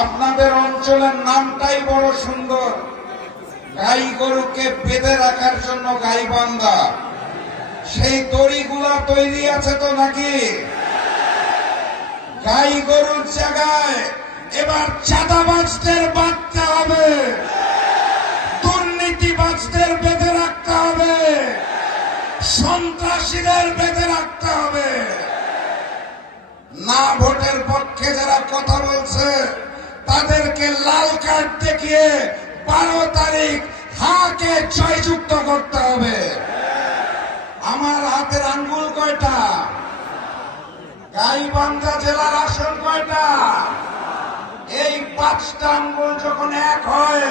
আপনাদের অঞ্চলের নামটাই বড় সুন্দর, গাই গরুকে বেঁধে রাখার জন্য গাইবান্ধা। সেই দড়িগুলা তৈরি আছে তো নাকি? গাই গরুর জায়গায় এবার চাঁদাবাজদের বাঁধতে হবে, দুর্নীতিবাজদের বেঁধে রাখতে হবে, সন্ত্রাসীদের বেঁধে রাখতে হবে। না ভোটের পক্ষে যারা কথা বলছে তাদেরকে লাল কার্ড দেখিয়ে 12 তারিখ হাকে জয়যুক্ত করতে হবে। আমার হাতের আঙ্গুল কয়টা? গাইবান্ধা জেলার আসন কয়টা? এই 5টা আঙ্গুল যখন এক হয়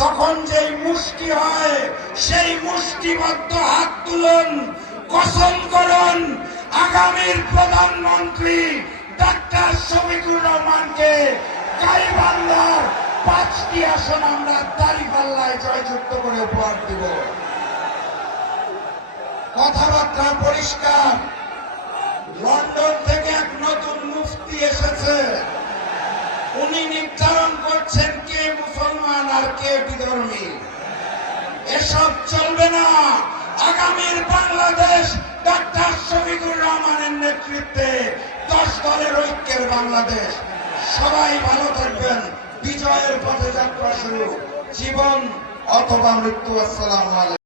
তখন যেই মুষ্টি হয়, সেই মুষ্টিবদ্ধ হাত তুলুন, কসম করুন আগামীর প্রধানমন্ত্রী ডাক্তার শফিকুর রহমানকে গাইবান্ধার 5টি আসন আমরা দাঁড়িপাল্লায় জয়যুক্ত করে উপহার দিব। কথাবার্তা পরিষ্কার। লন্ডন থেকে এক নতুন মুফতি এসেছে, উনি নির্ধারণ করছেন কে মুসলমান আর কে বিধর্মী। এসব চলবে না। আগামীর বাংলাদেশ ডাক্তার শফিকুর রহমানের নেতৃত্বে 10 দলের ঐক্যের বাংলাদেশ। সবাই ভালো থাকবেন। বিজয়ের পথে যাত্রা শুরু, জীবন অথবা মৃত্যু। আসসালামু আলাইকুম।